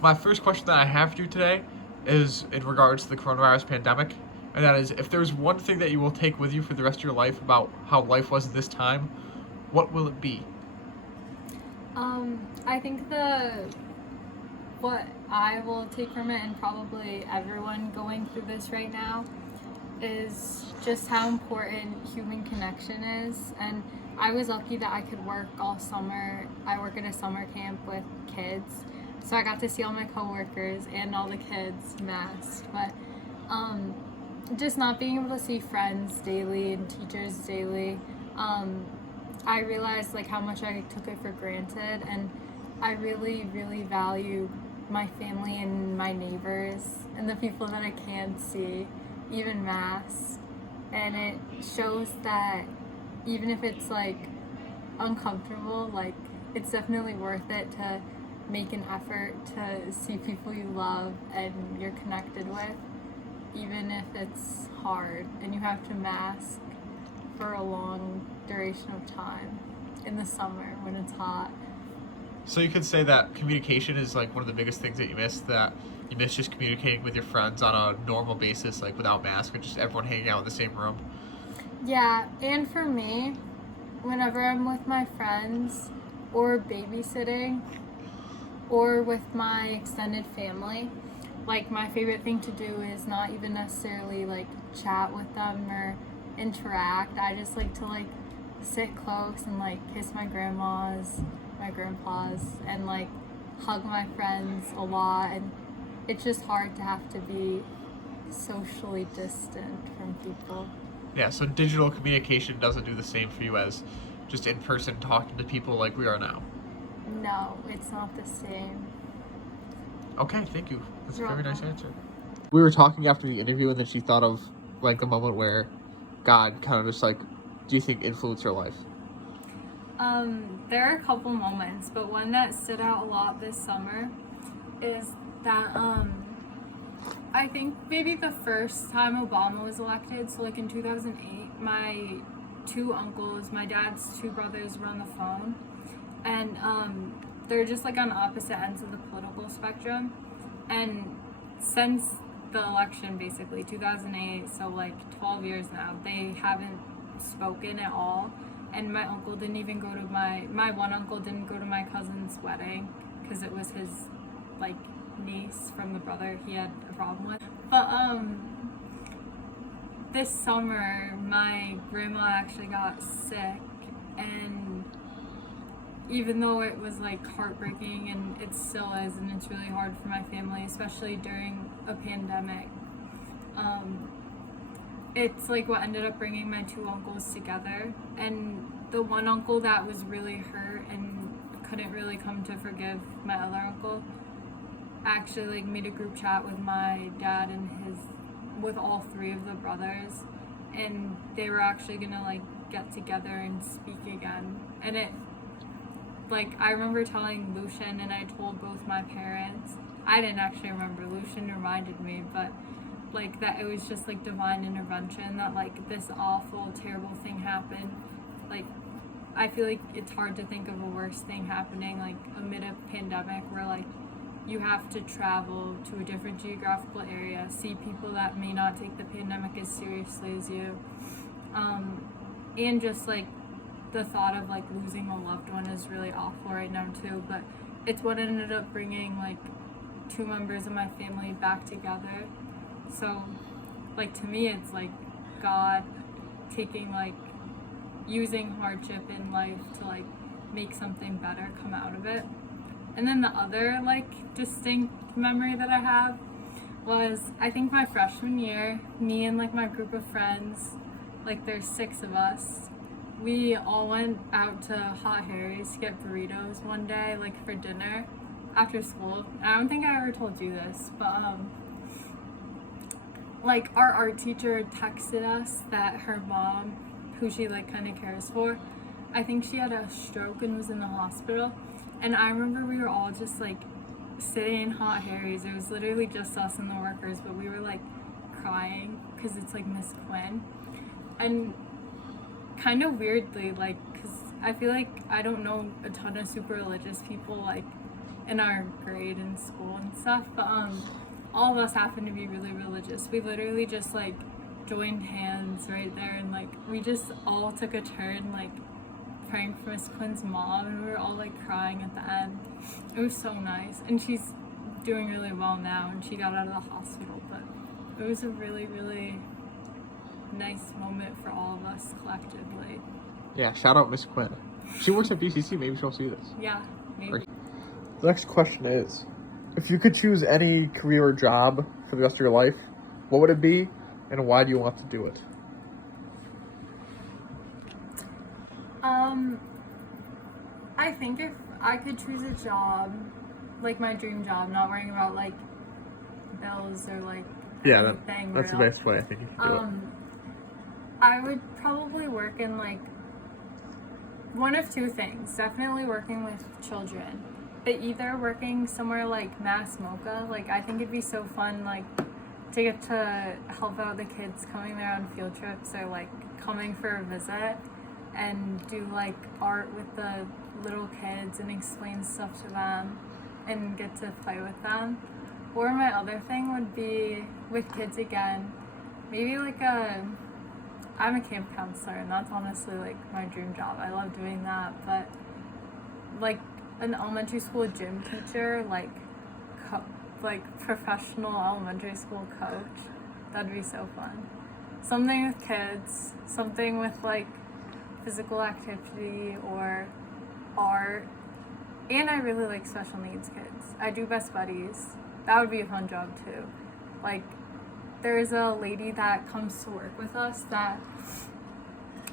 My first question that I have for you today is in regards to the coronavirus pandemic, and that is, if there's one thing that you will take with you for the rest of your life about how life was at this time, what will it be? I think what I will take from it, and probably everyone going through this right now, is just how important human connection is. And I was lucky that I could work all summer. I work at a summer camp with kids, so I got to see all my coworkers and all the kids masked. But um, just not being able to see friends daily and teachers daily, um, I realized like how much I took it for granted, and I really, really value my family and my neighbors and the people that I can see, even masked. And it shows that even if it's like uncomfortable, like it's definitely worth it to make an effort to see people you love and you're connected with, even if it's hard and you have to mask for a long duration of time in the summer when it's hot. So you could say that communication is like one of the biggest things that you miss. That you miss just communicating with your friends on a normal basis, like without masks, or just everyone hanging out in the same room. Yeah, and for me, whenever I'm with my friends or babysitting or with my extended family, like my favorite thing to do is not even necessarily like chat with them or interact. I just like to like sit close and like kiss my grandmas, my grandpas, and like hug my friends a lot. And it's just hard to have to be socially distant from people. Yeah, so digital communication doesn't do the same for you as just in person talking to people like we are now. No, it's not the same. Okay, thank you. That's a You're very nice welcome. answer. We were talking after the interview, and then she thought of like the moment where God kind of just like, do you think influenced her life? There are a couple moments, but one that stood out a lot this summer is that I think maybe the first time Obama was elected, so like in 2008, my two uncles, my dad's two brothers were on the phone, and they're just like on opposite ends of the political spectrum. And since the election, basically 2008, so like 12 years now, they haven't spoken at all. And my uncle didn't even go to my one uncle didn't go to my cousin's wedding because it was his like niece from the brother he had a problem with. But this summer my grandma actually got sick, and even though it was like heartbreaking, and it still is, and it's really hard for my family, especially during a pandemic, it's like what ended up bringing my two uncles together. And the one uncle that was really hurt and couldn't really come to forgive my other uncle actually like made a group chat with my dad and his with all three of the brothers, and they were actually gonna like get together and speak again. And it like I remember telling Lucian, and I told both my parents. I didn't actually remember, Lucian reminded me, but like that it was just like divine intervention that like this awful terrible thing happened. Like I feel like it's hard to think of a worse thing happening like amid a pandemic where like you have to travel to a different geographical area, see people that may not take the pandemic as seriously as you, and just like the thought of like losing a loved one is really awful right now too. But it's what ended up bringing like two members of my family back together. So like to me it's like God taking like using hardship in life to like make something better come out of it. And then the other like distinct memory that I have was I think my freshman year, me and like my group of friends, like there's 6 of us, we all went out to Hot Harry's to get burritos one day, like for dinner after school. I don't think I ever told you this, but like our art teacher texted us that her mom, who she like kind of cares for, I think she had a stroke and was in the hospital. And I remember we were all just like sitting in Hot Harry's. It was literally just us and the workers, but we were like crying because it's like Miss Quinn. And kind of weirdly, like, because I feel like I don't know a ton of super religious people, like in our grade in school and stuff. But all of us happened to be really religious. We literally just like joined hands right there, and like we just all took a turn like praying for Miss Quinn's mom, and we were all like crying at the end. It was so nice, and she's doing really well now, and she got out of the hospital. But it was a really, really nice moment for all of us collectively. Yeah, shout out Miss Quinn. She works at BCC. Maybe she'll see this. Yeah, maybe. The next question is, if you could choose any career or job for the rest of your life, what would it be, and why do you want to do it? I think if I could choose a job, like my dream job, not worrying about like bills or like anything that's the real, best way I think you could do it. I would probably work in like one of two things. Definitely working with children, but either working somewhere like Mass Mocha. Like I think it'd be so fun, like to get to help out the kids coming there on field trips or like coming for a visit and do like art with the little kids and explain stuff to them and get to play with them. Or my other thing would be with kids again, maybe like I'm a camp counselor, and that's honestly like my dream job. I love doing that, but like an elementary school gym teacher, like professional elementary school coach, that'd be so fun. Something with kids, something with like physical activity or art. And I really like special needs kids. I do Best Buddies. That would be a fun job too. Like there's a lady that comes to work with us that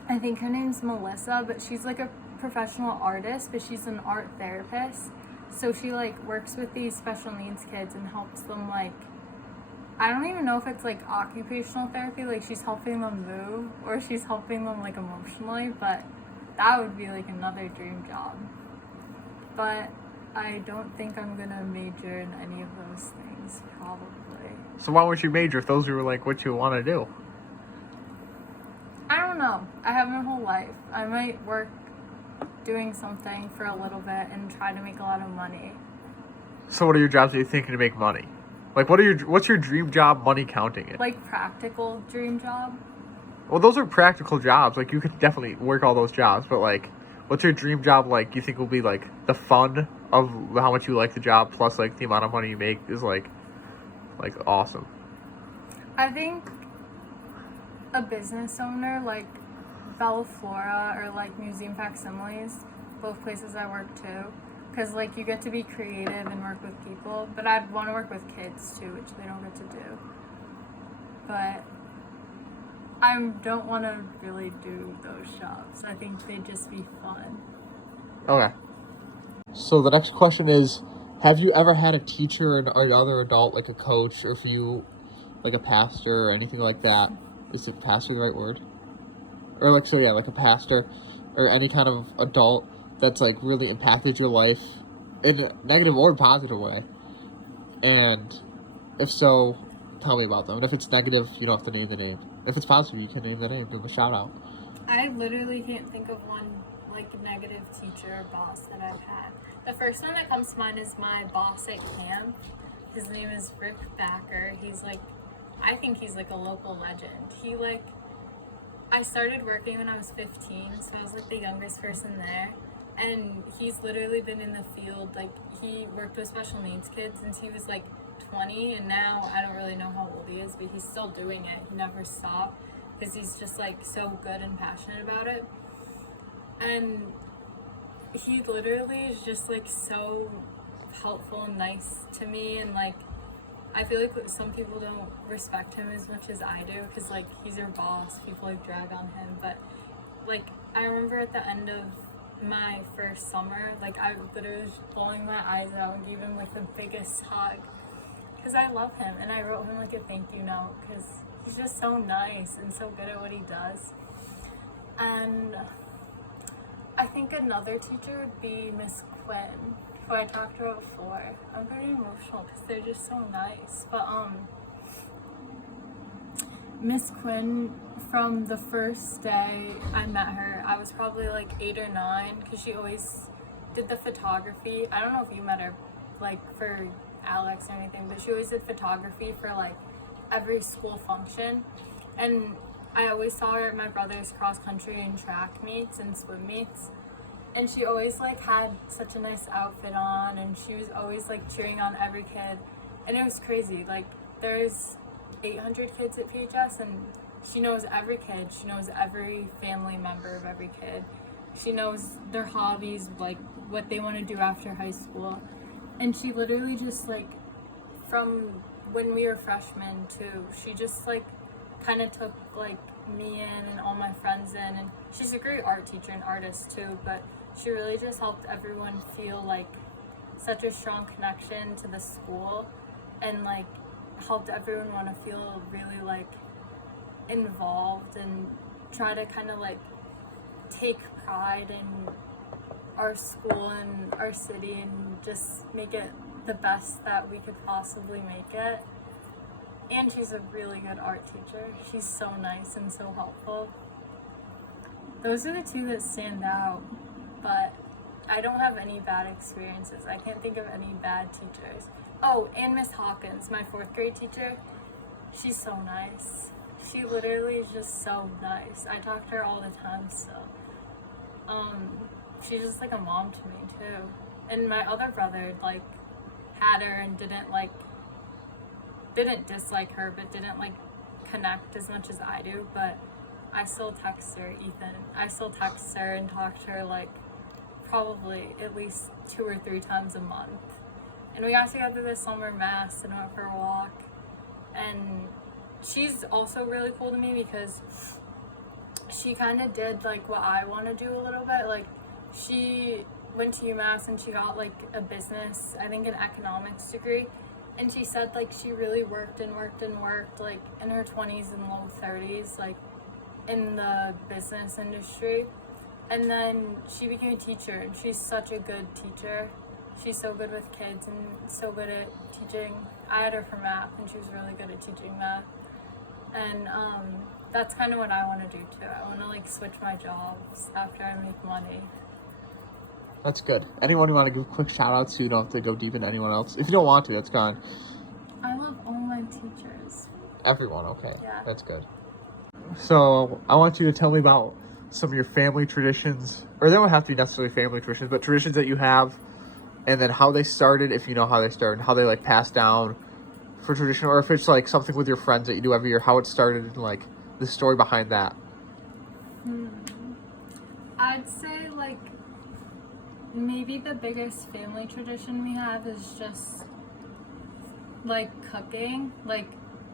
I think her name's Melissa, but she's like a professional artist, but she's an art therapist. So she like works with these special needs kids and helps them like, I don't even know if it's like occupational therapy, like she's helping them move or she's helping them like emotionally, but that would be like another dream job. But I don't think I'm gonna major in any of those things, probably. So why would you major if those were like what you want to do? I don't know. I have my whole life. I might work doing something for a little bit and try to make a lot of money. So what are your jobs that you're thinking to make money? Like what's your dream job, money counting it? Like practical dream job? Well, those are practical jobs. Like you could definitely work all those jobs, but like what's your dream job like you think will be like the fun of how much you like the job plus like the amount of money you make is like awesome? I think a business owner like Bella Flora or like Museum Facsimiles, both places I work too, because like you get to be creative and work with people, but I'd want to work with kids too, which they don't get to do. But I don't want to really do those jobs. I think they'd just be fun. Okay. So the next question is, have you ever had a teacher or another adult, like a coach, or if you, like a pastor or anything like that? Is it pastor the right word? Or like, so yeah, like a pastor or any kind of adult that's like really impacted your life in a negative or positive way? And if so, tell me about them. And if it's negative, you don't have to name the name. If it's positive, you can name the name, give a shout out. I literally can't think of one like negative teacher or boss that I've had. The first one that comes to mind is my boss at camp. His name is Rick Backer. He's like, I think he's like a local legend. He like, I started working when I was 15, so I was like the youngest person there. And he's literally been in the field, like he worked with special needs kids since he was like 20, and now I don't really know how old he is, but he's still doing it. He never stopped because he's just like so good and passionate about it. And he literally is just like so helpful and nice to me, and like I feel like some people don't respect him as much as I do because like he's your boss, people like drag on him. But like I remember at the end of my first summer, like I literally was bawling my eyes out and gave him like the biggest hug because I love him, and I wrote him like a thank you note because he's just so nice and so good at what he does. And I think another teacher would be Miss Quinn, who I talked about before. I'm very emotional because they're just so nice. But Miss Quinn, from the first day I met her, I was probably like 8 or 9 because she always did the photography. I don't know if you met her, like for Alex or anything, but she always did photography for like every school function. And I always saw her at my brother's cross country and track meets and swim meets. And she always like had such a nice outfit on, and she was always like cheering on every kid. And it was crazy. Like there's 800 kids at PHS, and she knows every kid. She knows every family member of every kid. She knows their hobbies, like what they want to do after high school. And she literally just like, from when we were freshmen too, she just like kind of took like me in and all my friends in. And she's a great art teacher and artist too, but she really just helped everyone feel like such a strong connection to the school, and like helped everyone want to feel really like involved and try to kind of like take pride in our school and our city and just make it the best that we could possibly make it. And she's a really good art teacher. She's so nice and so helpful. Those are the two that stand out, but I don't have any bad experiences. I can't think of any bad teachers. Oh, and Miss Hawkins, my 4th grade teacher, she's so nice. She literally is just so nice. I talk to her all the time still. She's just like a mom to me too. And my other brother like had her and didn't dislike her, but didn't like connect as much as I do. But I still text her, Ethan. I still text her and talk to her like probably at least 2 or 3 times a month. And we got together this summer mass and went for a walk. And she's also really cool to me because she kind of did like what I want to do a little bit. Like she went to UMass and she got like a business, I think an economics degree. And she said like she really worked like in her 20s and low 30s, like in the business industry. And then she became a teacher, and she's such a good teacher. She's so good with kids and so good at teaching. I had her for math, and she was really good at teaching math. And that's kind of what I want to do too. I want to like switch my jobs after I make money. That's good. Anyone you want to give quick shout outs to? You don't have to go deep into anyone else. If you don't want to, that's fine. I love all my teachers. Everyone, okay. Yeah. That's good. So I want you to tell me about some of your family traditions, or they don't have to be necessarily family traditions, but traditions that you have, and then how they started, if you know how they started, how they like passed down for tradition, or if it's like something with your friends that you do every year, how it started, and like the story behind that. I'd say like maybe the biggest family tradition we have is just like cooking. Like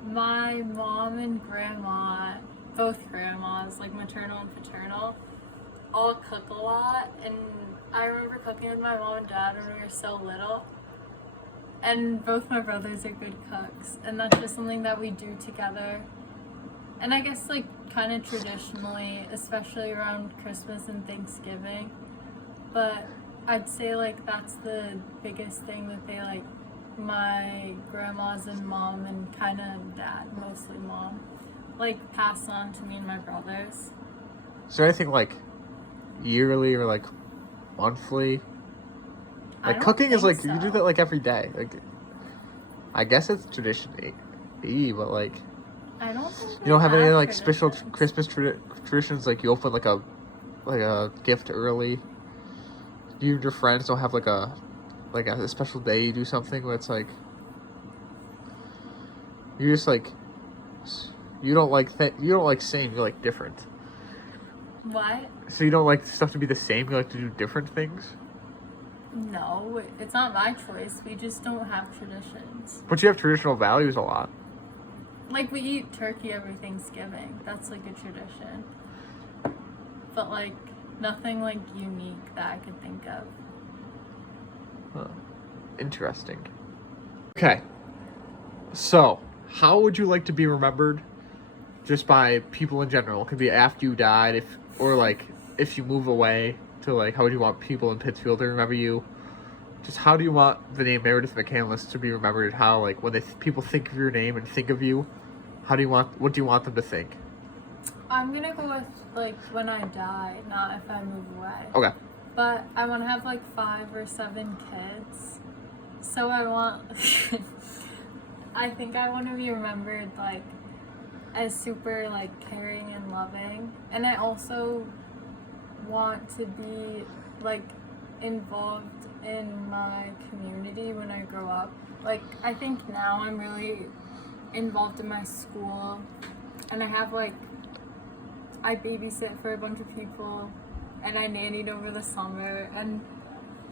my mom and grandma, both grandmas, like maternal and paternal, all cook a lot. And I remember cooking with my mom and dad when we were so little. And both my brothers are good cooks, and that's just something that we do together. And I guess like kind of traditionally, especially around Christmas and Thanksgiving, but I'd say like that's the biggest thing that they like, my grandmas and mom and kind of dad, mostly mom, like pass on to me and my brothers. Is there anything like yearly or like monthly? Like cooking is like, you do that like every day. Like, I guess it's tradition A, but like, I don't think you don't have any like traditions. special Christmas traditions, like you open like a gift early. You and your friends don't have like a special day you do something where it's like, you just like, you don't like same, you like different. What? So you don't like stuff to be the same, you like to do different things? No, it's not my choice. We just don't have traditions. But you have traditional values a lot. Like we eat turkey every Thanksgiving. That's like a tradition. But like nothing like unique that I could think of. Huh. Interesting. Okay. So, how would you like to be remembered? Just by people in general. It could be after you died, if you move away, to like, how would you want people in Pittsfield to remember you? Just how do you want the name Meredith McCandless to be remembered? How, like, when people think of your name and think of you, what do you want them to think? I'm gonna go with like when I die, not if I move away. Okay. But I want to have like 5 or 7 kids, So I want, I think I want to be remembered like as super like caring and loving, and I also want to be like involved in my community when I grow up. Like I think now I'm really involved in my school, and I have like I babysit for a bunch of people, and I nannied over the summer, and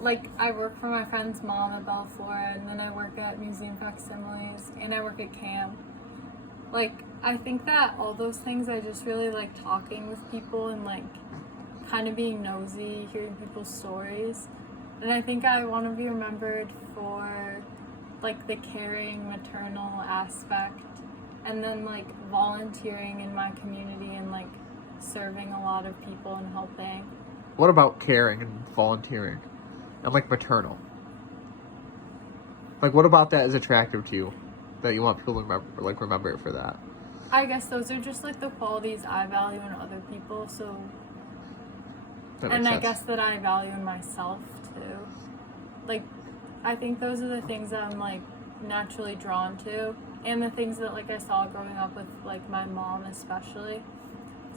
like I work for my friend's mom at Belfour, and then I work at Museum Facsimiles, and I work at camp. Like I think that all those things, I just really like talking with people and like kind of being nosy, hearing people's stories. And I think I want to be remembered for like the caring maternal aspect, and then like volunteering in my community and like serving a lot of people and helping. What about caring and volunteering and like maternal? Like what about that is attractive to you that you want people to remember it for that? I guess those are just like the qualities I value in other people, so That makes and I sense. guess that I value in myself too. Like I think those are the things that I'm like naturally drawn to, and the things that like I saw growing up with like my mom especially.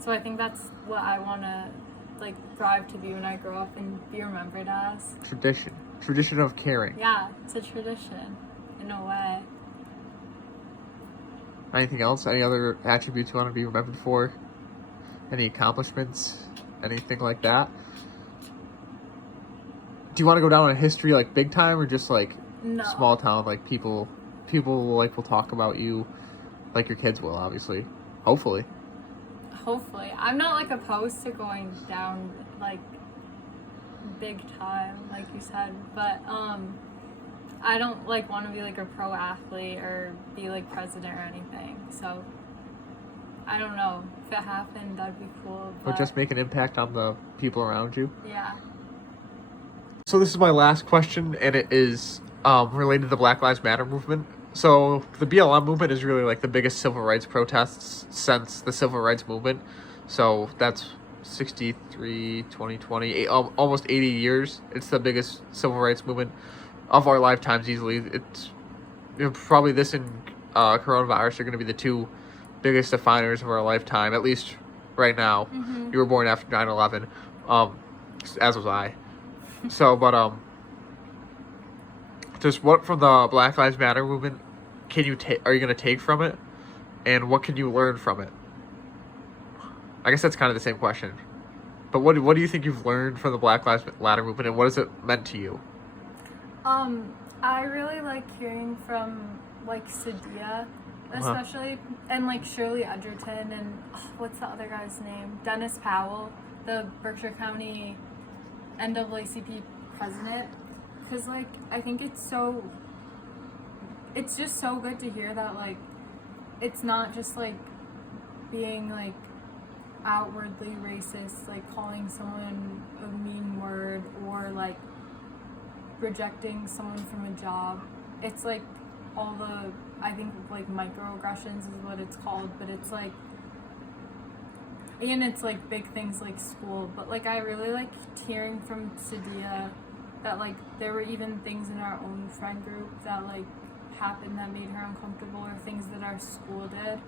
So I think that's what I want to like strive to be when I grow up and be remembered as. Tradition of caring. Yeah, it's a tradition in a way. Anything else? Any other attributes you want to be remembered for? Any accomplishments? Anything like that? Do you want to go down in history like big time, or just like No. small town, like people like will talk about you, like your kids will, obviously, hopefully. Hopefully. I'm not like opposed to going down like big time, like you said, but I don't like want to be like a pro athlete or be like president or anything. So I don't know. If it happened, that'd be cool. But just make an impact on the people around you. Yeah. So this is my last question, and it is related to the Black Lives Matter movement. So the BLM movement is really like the biggest civil rights protests since the civil rights movement. So that's 63, 2020, almost 80 years. It's the biggest civil rights movement of our lifetimes easily. It's probably this and coronavirus are going to be the two biggest definers of our lifetime, at least right now. Mm-hmm. You were born after 9/11, as was I. So, but just what from the Black Lives Matter movement are you going to take from it, and what can you learn from it? I guess that's kind of the same question. But what do you think you've learned from the Black Lives Matter movement, and what has it meant to you? I really like hearing from like Sadia, especially, and like Shirley Edgerton, and what's the other guy's name? Dennis Powell, the Berkshire County NAACP president. Because like I think it's just so good to hear that like it's not just like being like outwardly racist, like calling someone a mean word or like rejecting someone from a job. It's like all the, I think like microaggressions is what it's called, but it's like, and it's like big things like school, but like I really like hearing from Sadia that like there were even things in our own friend group that like happened that made her uncomfortable, or things that our school did.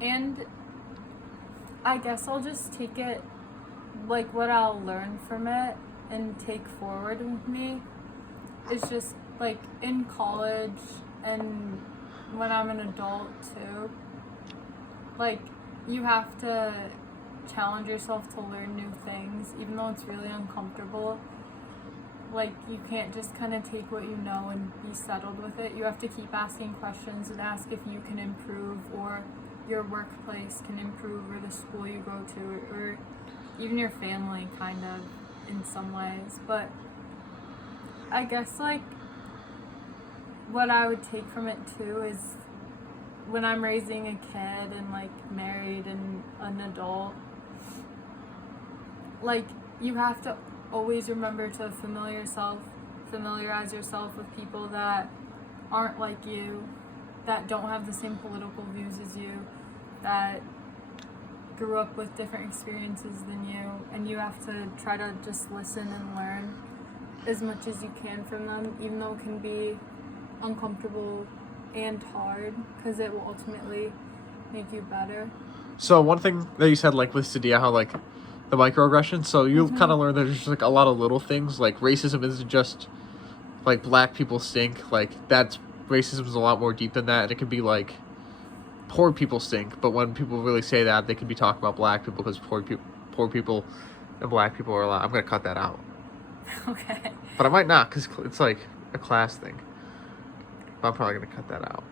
And I guess I'll just take it, like what I'll learn from it and take forward with me is just like in college and when I'm an adult too, like you have to challenge yourself to learn new things even though it's really uncomfortable. Like you can't just kind of take what you know and be settled with it. You have to keep asking questions and ask if you can improve, or your workplace can improve, or the school you go to, or even your family kind of in some ways. But I guess like what I would take from it too is when I'm raising a kid and like married and an adult, like you have to always remember to familiarize yourself with people that aren't like you, that don't have the same political views as you, that grew up with different experiences than you, and you have to try to just listen and learn. as much as you can from them, even though it can be uncomfortable and hard, because it will ultimately make you better. So one thing that you said, like with Sadia, how like the microaggressions. So you kind of learned that there's just like a lot of little things. Like racism isn't just like black people stink. Like that's racism is a lot more deep than that. And it could be like poor people stink. But when people really say that, they could be talking about black people because poor people and black people are a lot. I'm gonna cut that out. Okay. But I might not because it's like a class thing. But I'm probably gonna cut that out.